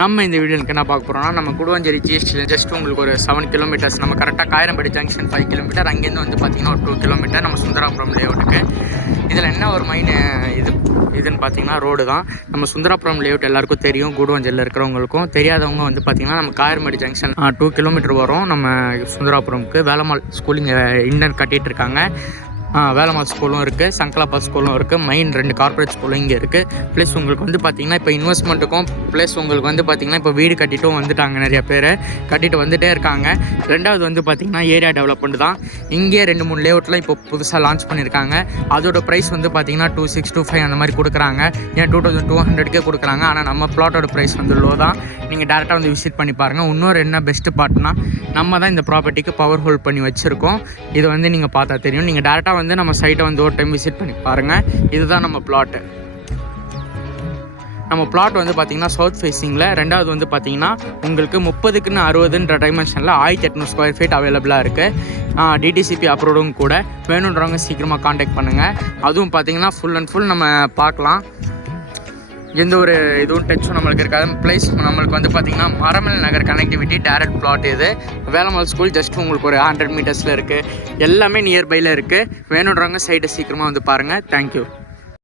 நம்ம இந்த வீடியோக்கு என்ன பார்க்க போகிறோம்னா, நம்ம குடுவாஞ்சேரி ஜிஎஸ்டியில் ஜஸ்ட் உங்களுக்கு ஒரு 7 கிலோமீட்டர்ஸ், நம்ம கரெக்டாக காயரம்படி ஜங்ஷன் 5 கிலோமீட்டர், அங்கேருந்து வந்து பார்த்திங்கன்னா ஒரு 2 கிலோமீட்டர் நம்ம சுந்தராபுரம் லேஅவுட்டுக்கு. இதில் என்ன ஒரு மெயின் இதுன்னு பார்த்தீங்கன்னா ரோடு தான். நம்ம சுந்தராபுரம் லேஅவுட் எல்லாருக்கும் தெரியும், குடுவாஞ்சேரியில் இருக்கிறவங்களுக்கும். தெரியாதவங்க வந்து பார்த்திங்கன்னா நம்ம காயரம்படி ஜங்ஷன் 2 கிலோமீட்டர் வரும் நம்ம சுந்தராபுரம்க்கு. வேலம்மாள் ஸ்கூல் இங்கே இன்னர் கட்டிகிட்டு இருக்காங்க. வேலம்மாள் ஸ்கூலும் இருக்குது, சங்கலாப்பா ஸ்கூலும் இருக்குது, மெயின் 2 கார்ப்பரேட் ஸ்கூலும் இங்கே இருக்குது. ப்ளஸ் உங்களுக்கு வந்து பார்த்திங்கன்னா இப்போ இன்வெஸ்ட்மெண்ட்டுக்கும் ப்ளஸ் உங்களுக்கு வந்து பார்த்திங்கன்னா இப்போ வீடு கட்டிட்டும் வந்துட்டாங்க, நிறைய பேர் கட்டிட்டு வந்துகிட்டே இருக்காங்க. ரெண்டாவது வந்து பார்த்திங்கன்னா ஏரியா டெவலப்மெண்ட் தான். இங்கே 2-3 லேஅவுட்டில் இப்போ புதுசாக லான்ச் பண்ணியிருக்காங்க. அதோட ப்ரைஸ் வந்து பார்த்திங்கன்னா 2625 அந்த மாதிரி கொடுக்குறாங்க, ஏன் 2200 கொடுக்குறாங்க. ஆனால் நம்ம பிளாட்டோட ப்ரைஸ் வந்து லோ தான். நீங்கள் டேரெக்டாக வந்து விசிட் பண்ணி பாருங்கள். இன்னொரு என்ன பெஸ்ட்டு பார்ட்னா, நம்ம தான் இந்த ப்ராப்பர்ட்டிக்கு பவர் ஹோல்ட் பண்ணி வச்சுருக்கோம். இதை வந்து நீங்கள் பார்த்தா தெரியும். நீங்கள் டேரெக்டாக வந்து நம்ம சைட்டை வந்து ஒரு டைம் விசிட் பண்ணி பாருங்கள். இதுதான் நம்ம பிளாட்டு. நம்ம பிளாட் வந்து பார்த்திங்கன்னா சவுத் ஃபேஸிங்கில். ரெண்டாவது வந்து பார்த்திங்கன்னா உங்களுக்கு 30x60 டைமென்ஷனில் 1800 ஸ்கொயர் ஃபீட் அவைலபிளாக இருக்குது. டிடிசிபி அப்ரூவ்டும் கூட. வேணுன்றவங்க சீக்கிரமாக காண்டாக்ட் பண்ணுங்கள். அதுவும் பார்த்திங்கன்னா ஃபுல் அண்ட் ஃபுல் நம்ம பார்க்கலாம், எந்த ஒரு இதுவும் டச்சும் நம்மளுக்கு இருக்காது. ப்ளஸ் நம்மளுக்கு வந்து பார்த்திங்கன்னா மரமல் நகர் கனெக்டிவிட்டி டேரக்ட் பிளாட். இது வேலம்மாள் ஸ்கூல் ஜஸ்ட் உங்களுக்கு ஒரு 100 மீட்டர்ஸில் இருக்குது. எல்லாமே நியர்பையில் இருக்குது. வேணுன்றவங்க சைட்டை சீக்கிரமாக வந்து பாருங்கள். தேங்க்யூ.